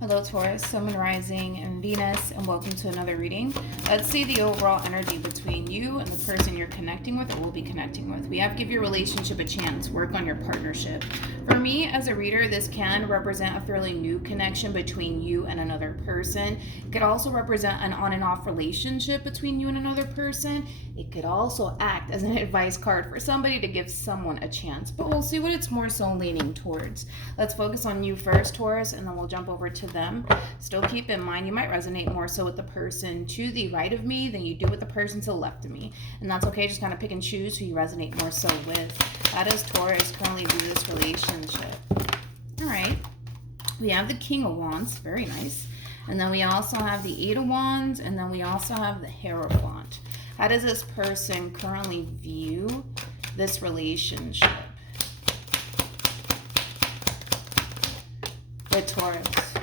Hello Taurus, Sun, Moon, Rising, and Venus, and welcome to another reading. Let's see the overall energy between you and the person you're connecting with or will be connecting with. We have to give your relationship a chance, work on your partnership. For me, as a reader, this can represent a fairly new connection between you and another person. It could also represent an on and off relationship between you and another person. It could also act as an advice card for somebody to give someone a chance, but we'll see what it's more so leaning towards. Let's focus on you first, Taurus, and then we'll jump over to them. Still keep in mind you might resonate more so with the person to the right of me than you do with the person to the left of me, and that's okay. Just kind of pick and choose who you resonate more so with. How does Taurus currently view this relationship? All right, we have the King of Wands, very nice, and then we also have the Eight of Wands, and then we also have the Hierophant. How does this person currently view this relationship with Taurus?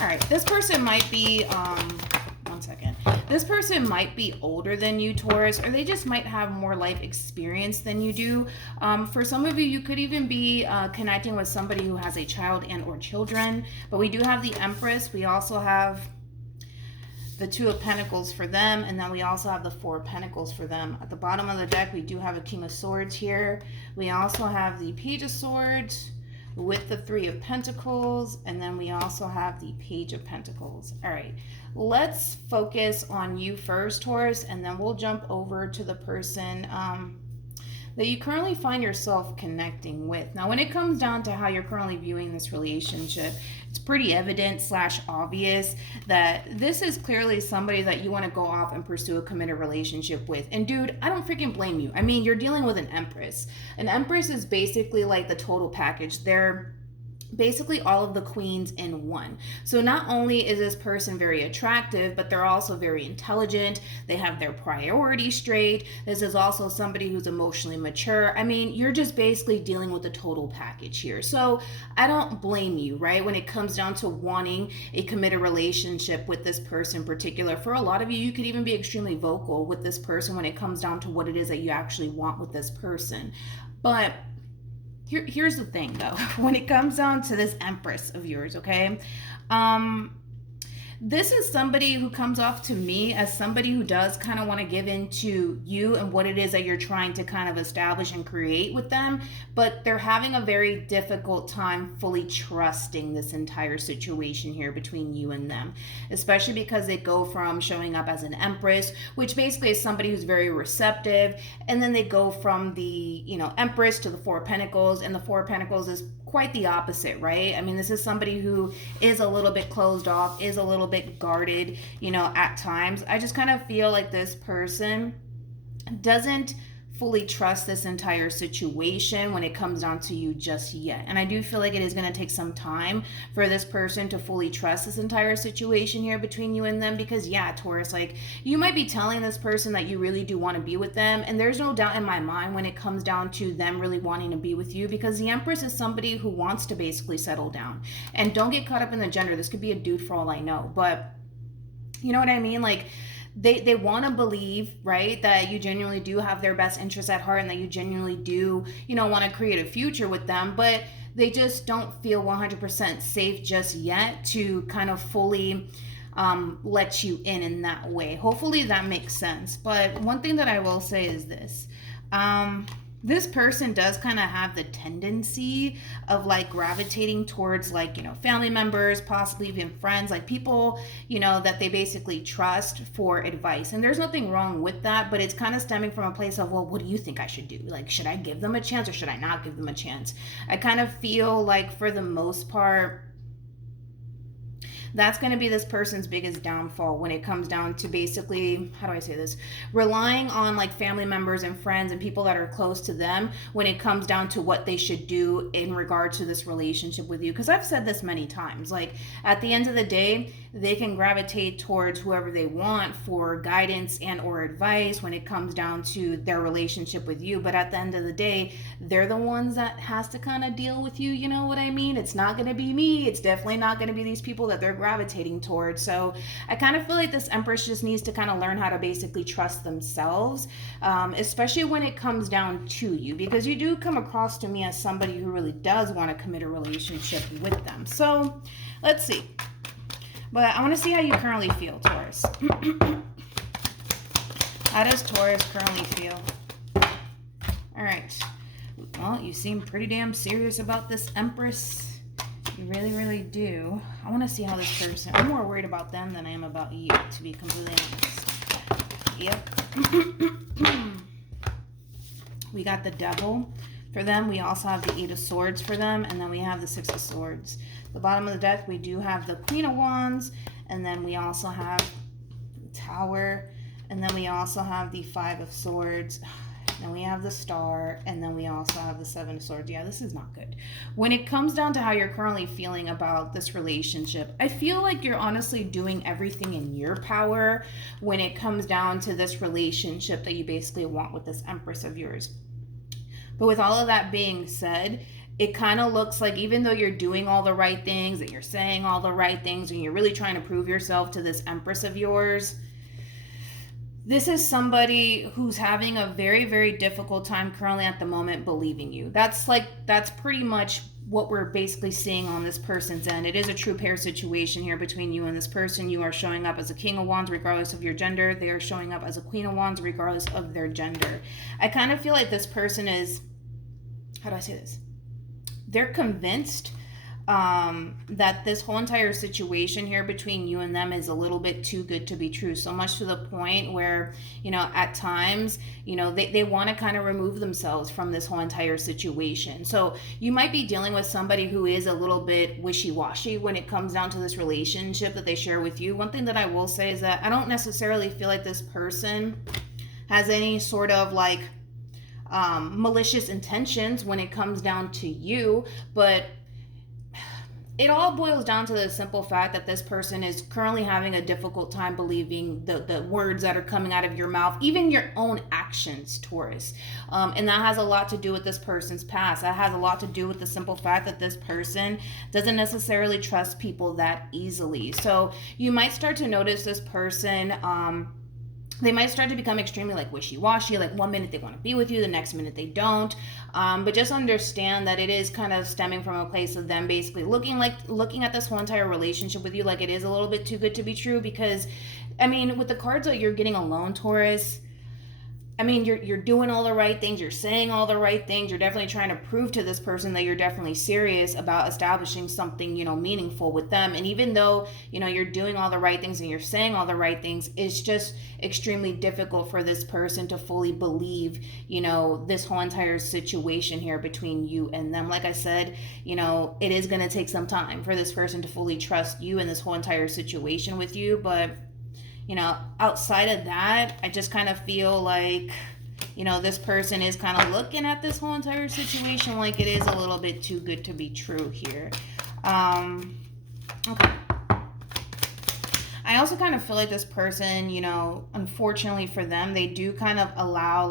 All right, this person might be, one second. This person might be older than you, Taurus, or they just might have more life experience than you do. For some of you, you could even be connecting with somebody who has a child and or children, but we do have the Empress. We also have the Two of Pentacles for them, and then we also have the Four of Pentacles for them. At the bottom of the deck, we do have a King of Swords here. We also have the Page of Swords with the Three of Pentacles, and then we also have the Page of Pentacles. All right, let's focus on you first, Taurus, and then we'll jump over to the person that you currently find yourself connecting with. Now, when it comes down to how you're currently viewing this relationship, it's pretty evident / obvious that this is clearly somebody that you want to go off and pursue a committed relationship with. And dude, I don't freaking blame you. I mean, you're dealing with an Empress. An Empress is basically like the total package. They're basically all of the queens in one. So not only is this person very attractive, but they're also very intelligent. They have their priorities straight. This is also somebody who's emotionally mature. I mean, you're just basically dealing with the total package here. So I don't blame you, right? When it comes down to wanting a committed relationship with this person in particular. For a lot of you, you could even be extremely vocal with this person when it comes down to what it is that you actually want with this person. But here's the thing, though. When it comes down to this Empress of yours, okay? This is somebody who comes off to me as somebody who does kind of want to give in to you and what it is that you're trying to kind of establish and create with them, but they're having a very difficult time fully trusting this entire situation here between you and them, especially because they go from showing up as an Empress, which basically is somebody who's very receptive, and then they go from the, Empress to the Four of Pentacles, and the Four of Pentacles is quite the opposite, right? I mean, this is somebody who is a little bit closed off, is a little bit guarded, at times. I just kind of feel like this person doesn't fully trust this entire situation when it comes down to you just yet. And I do feel like it is going to take some time for this person to fully trust this entire situation here between you and them, because yeah, Taurus, like, you might be telling this person that you really do want to be with them, and there's no doubt in my mind when it comes down to them really wanting to be with you, because the Empress is somebody who wants to basically settle down. And don't get caught up in the gender. This could be a dude for all I know, but you know what I mean? Like, they want to believe, right, that you genuinely do have their best interests at heart and that you genuinely do, want to create a future with them, but they just don't feel 100% safe just yet to kind of fully let you in that way. Hopefully that makes sense. But one thing that I will say is this. This person does kind of have the tendency of like gravitating towards like, family members, possibly even friends, like people, that they basically trust for advice. And there's nothing wrong with that, but it's kind of stemming from a place of, well, what do you think I should do? Like, should I give them a chance or should I not give them a chance? I kind of feel like for the most part, that's going to be this person's biggest downfall when it comes down to basically, how do I say this, relying on like family members and friends and people that are close to them when it comes down to what they should do in regard to this relationship with you. Because I've said this many times, like at the end of the day, they can gravitate towards whoever they want for guidance and or advice when it comes down to their relationship with you. But at the end of the day, they're the ones that has to kind of deal with you. You know what I mean? It's not going to be me. It's definitely not going to be these people that they're gravitating towards. So I kind of feel like this Empress just needs to kind of learn how to basically trust themselves, especially when it comes down to you, because you do come across to me as somebody who really does want to commit a relationship with them. So Let's see. But I want to see how you currently feel, Taurus. How does Taurus currently feel? All right. Well, you seem pretty damn serious about this Empress. You really, really do. I want to see how this person... I'm more worried about them than I am about you, to be completely honest. Yep. We got the Devil for them. We also have the Eight of Swords for them. And then we have the Six of Swords. The bottom of the deck, we do have the Queen of Wands. And then we also have the Tower. And then we also have the Five of Swords. Then we have the Star, and then we also have the Seven of Swords. Yeah, this is not good. When it comes down to how you're currently feeling about this relationship, I feel like you're honestly doing everything in your power when it comes down to this relationship that you basically want with this Empress of yours. But with all of that being said, it kind of looks like even though you're doing all the right things, that you're saying all the right things, and you're really trying to prove yourself to this Empress of yours, this is somebody who's having a very, very difficult time currently at the moment believing you. That's pretty much what we're basically seeing on this person's end. It is a true pair situation here between you and this person. You are showing up as a King of Wands regardless of your gender. They are showing up as a Queen of Wands regardless of their gender. I kind of feel like this person is, how do I say this? They're convinced that this whole entire situation here between you and them is a little bit too good to be true. So much to the point where, at times, they want to kind of remove themselves from this whole entire situation. So you might be dealing with somebody who is a little bit wishy-washy when it comes down to this relationship that they share with you. One thing that I will say is that I don't necessarily feel like this person has any sort of malicious intentions when it comes down to you, but it all boils down to the simple fact that this person is currently having a difficult time believing the words that are coming out of your mouth, even your own actions, Taurus. And that has a lot to do with this person's past. That has a lot to do with the simple fact that this person doesn't necessarily trust people that easily. So you might start to notice this person, they might start to become extremely wishy-washy. One minute they want to be with you, the next minute they don't. But just understand that it is kind of stemming from a place of them basically looking at this whole entire relationship with you like it is a little bit too good to be true. Because, with the cards that you're getting alone, Taurus, you're doing all the right things. You're saying all the right things. You're definitely trying to prove to this person that you're definitely serious about establishing something, meaningful with them. And even though, you're doing all the right things and you're saying all the right things, it's just extremely difficult for this person to fully believe, this whole entire situation here between you and them. Like I said, it is going to take some time for this person to fully trust you and this whole entire situation with you. But outside of that, I just kind of feel like, this person is kind of looking at this whole entire situation like it is a little bit too good to be true here. Okay. I also kind of feel like this person, unfortunately for them, they do kind of allow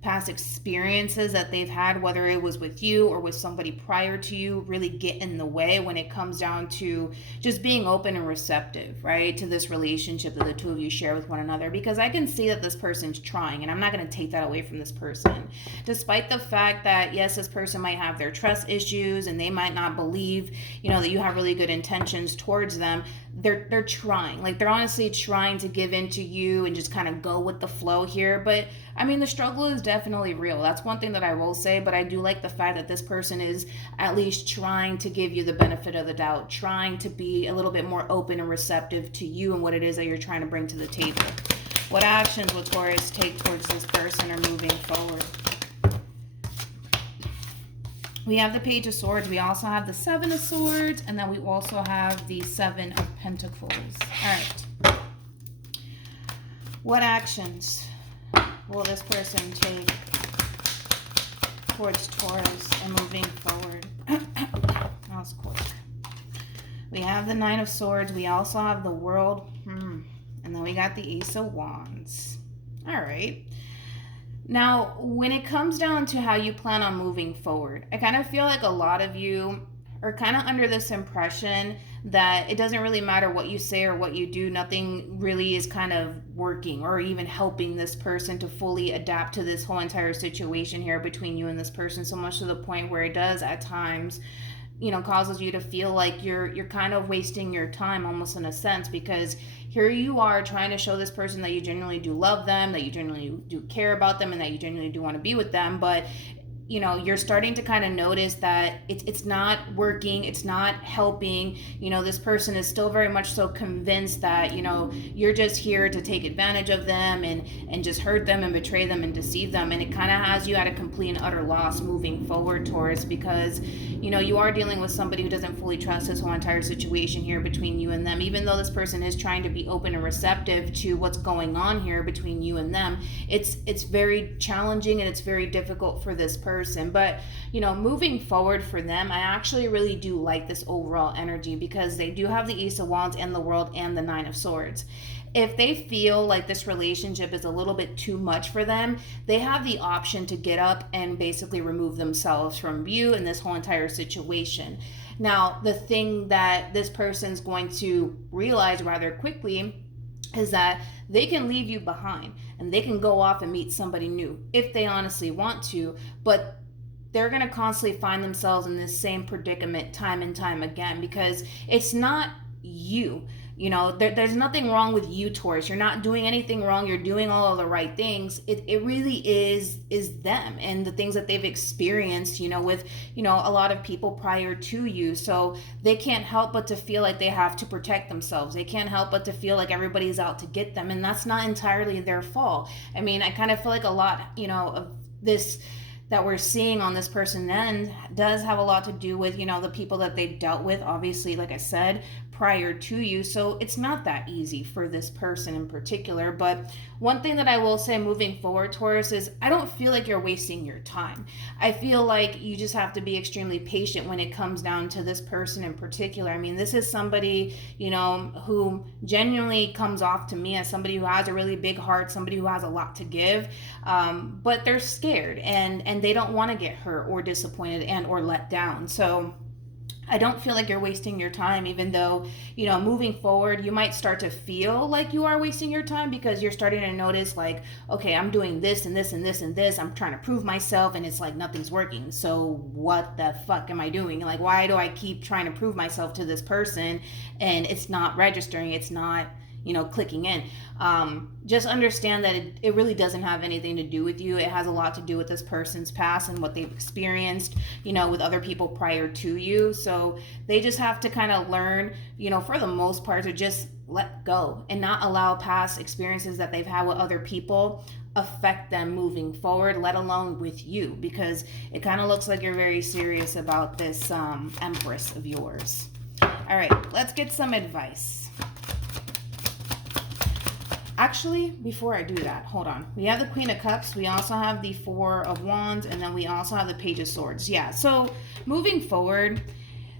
past experiences that they've had, whether it was with you or with somebody prior to you, really get in the way when it comes down to just being open and receptive, right, to this relationship that the two of you share with one another. Because I can see that this person's trying, and I'm not going to take that away from this person. Despite the fact that, yes, this person might have their trust issues and they might not believe, that you have really good intentions towards them, they're trying. They're honestly trying to give in to you and just kind of go with the flow here. But the struggle is definitely real. That's one thing that I will say, but I do like the fact that this person is at least trying to give you the benefit of the doubt, trying to be a little bit more open and receptive to you and what it is that you're trying to bring to the table. What actions will Taurus take towards this person or moving forward? We have the Page of Swords. We also have the Seven of Swords. And then we also have the Seven of Pentacles. All right. What actions will this person take towards Taurus and moving forward? That was quick. We have the Nine of Swords. We also have the World. And then we got the Ace of Wands. All right. Now, when it comes down to how you plan on moving forward, I kind of feel like a lot of you are kind of under this impression that it doesn't really matter what you say or what you do. Nothing really is kind of working or even helping this person to fully adapt to this whole entire situation here between you and this person, so much to the point where it does at times causes you to feel like you're kind of wasting your time, almost in a sense, because here you are trying to show this person that you genuinely do love them, that you genuinely do care about them, and that you genuinely do want to be with them, but you're starting to kind of notice that it's not working, it's not helping. This person is still very much so convinced that you're just here to take advantage of them and just hurt them and betray them and deceive them, and it kind of has you at a complete and utter loss moving forward, Taurus, because you are dealing with somebody who doesn't fully trust this whole entire situation here between you and them. Even though this person is trying to be open and receptive to what's going on here between you and them, it's very challenging and it's very difficult for this person. But moving forward for them, I actually really do like this overall energy, because they do have the Ace of Wands and the World and the Nine of Swords. If they feel like this relationship is a little bit too much for them, they have the option to get up and basically remove themselves from view in this whole entire situation. Now, the thing that this person's going to realize rather quickly is that they can leave you behind and they can go off and meet somebody new if they honestly want to, but they're going to constantly find themselves in this same predicament time and time again, because it's not you. There's nothing wrong with you, Taurus. You're not doing anything wrong. You're doing all of the right things. It really is them and the things that they've experienced, with, a lot of people prior to you. So they can't help but to feel like they have to protect themselves. They can't help but to feel like everybody's out to get them. And that's not entirely their fault. I mean, I kind of feel like a lot, of this that we're seeing on this person end does have a lot to do with, the people that they've dealt with, obviously, like I said, prior to you. So it's not that easy for this person in particular. But one thing that I will say moving forward, Taurus, is I don't feel like you're wasting your time. I feel like you just have to be extremely patient when it comes down to this person in particular. I mean, this is somebody, who genuinely comes off to me as somebody who has a really big heart, somebody who has a lot to give, but they're scared and they don't want to get hurt or disappointed and or let down. So I don't feel like you're wasting your time, even though, moving forward, you might start to feel like you are wasting your time, because you're starting to notice like, okay, I'm doing this and this and this and this. I'm trying to prove myself and it's like nothing's working. So what the fuck am I doing? Like, why do I keep trying to prove myself to this person and it's not registering? It's not, clicking in. Just understand that it really doesn't have anything to do with you. It has a lot to do with this person's past and what they've experienced, with other people prior to you. So they just have to kind of learn, for the most part, to just let go and not allow past experiences that they've had with other people affect them moving forward, let alone with you, because it kind of looks like you're very serious about this Empress of yours. All right, let's get some advice. Actually, before I do that, hold on. We have the Queen of Cups. We also have the Four of Wands. And then we also have the Page of Swords. Yeah, so moving forward,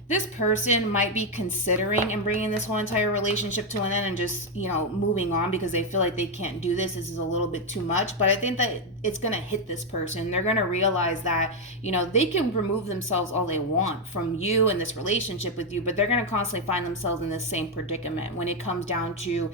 this person might be considering and bringing this whole entire relationship to an end and just, moving on because they feel like they can't do this. This is a little bit too much. But I think that it's going to hit this person. They're going to realize that, they can remove themselves all they want from you and this relationship with you, but they're going to constantly find themselves in the same predicament when it comes down to,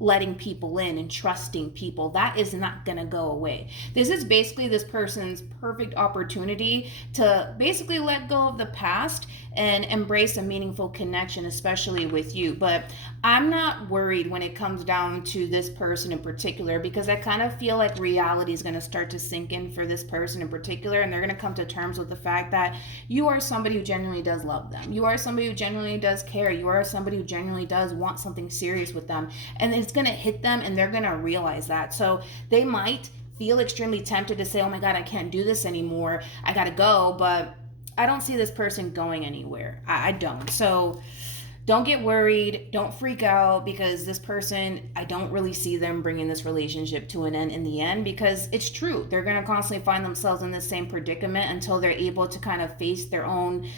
letting people in and trusting people. That is not going to go away. This is basically this person's perfect opportunity to basically let go of the past and embrace a meaningful connection, especially with you. But I'm not worried when it comes down to this person in particular, because I kind of feel like reality is going to start to sink in for this person in particular, and they're going to come to terms with the fact that you are somebody who genuinely does love them. You are somebody who genuinely does care. You are somebody who genuinely does want something serious with them, and it's going to hit them, and they're going to realize that. So they might feel extremely tempted to say, oh my God, I can't do this anymore. I got to go. But I don't see this person going anywhere. I don't. So don't get worried. Don't freak out, because this person, I don't really see them bringing this relationship to an end in the end, because it's true. They're going to constantly find themselves in the same predicament until they're able to kind of face their own,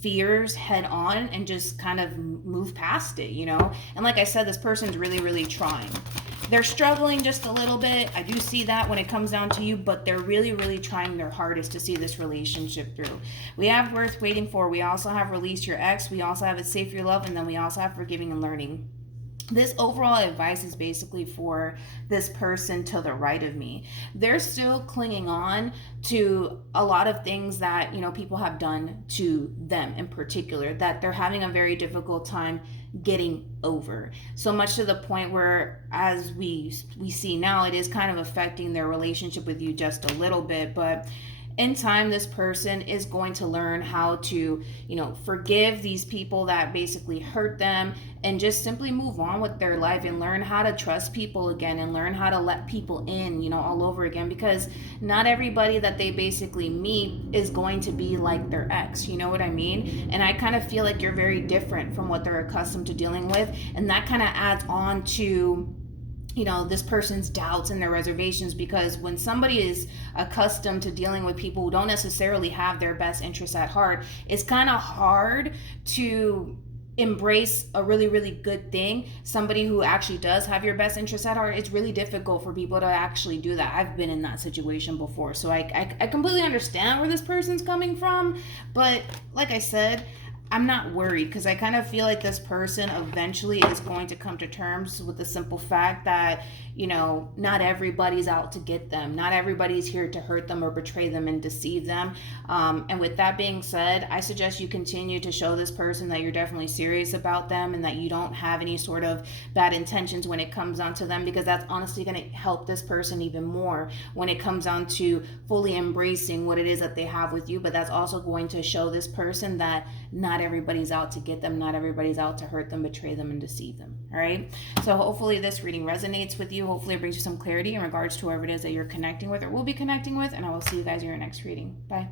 fears head on and just kind of move past it, And like I said, this person's really, really trying. They're struggling just a little bit. I do see that when it comes down to you, but they're really, really trying their hardest to see this relationship through. We have Worth Waiting For. We also have Release Your Ex. We also have It's Safe Your Love. And then we also have Forgiving and Learning. This overall advice is basically for this person to the right of me. They're still clinging on to a lot of things that, people have done to them in particular, that they're having a very difficult time getting over. So much to the point where, as we see now, it is kind of affecting their relationship with you just a little bit. But in time, this person is going to learn how to, forgive these people that basically hurt them, and just simply move on with their life and learn how to trust people again, and learn how to let people in, all over again, because not everybody that they basically meet is going to be like their ex. You know what I mean? And I kind of feel like you're very different from what they're accustomed to dealing with, and that kind of adds on to this person's doubts and their reservations, because when somebody is accustomed to dealing with people who don't necessarily have their best interests at heart, it's kind of hard to embrace a really, really good thing. Somebody who actually does have your best interests at heart, it's really difficult for people to actually do that. I've been in that situation before, so I completely understand where this person's coming from. But like I said, I'm not worried, because I kind of feel like this person eventually is going to come to terms with the simple fact that, not everybody's out to get them. Not everybody's here to hurt them or betray them and deceive them. And with that being said, I suggest you continue to show this person that you're definitely serious about them, and that you don't have any sort of bad intentions when it comes down to them, because that's honestly going to help this person even more when it comes down to fully embracing what it is that they have with you. But that's also going to show this person that not everybody's out to get them, not everybody's out to hurt them, betray them, and deceive them. All right, so hopefully this reading resonates with you. Hopefully it brings you some clarity in regards to whoever it is that you're connecting with or will be connecting with, and I will see you guys in your next reading. Bye.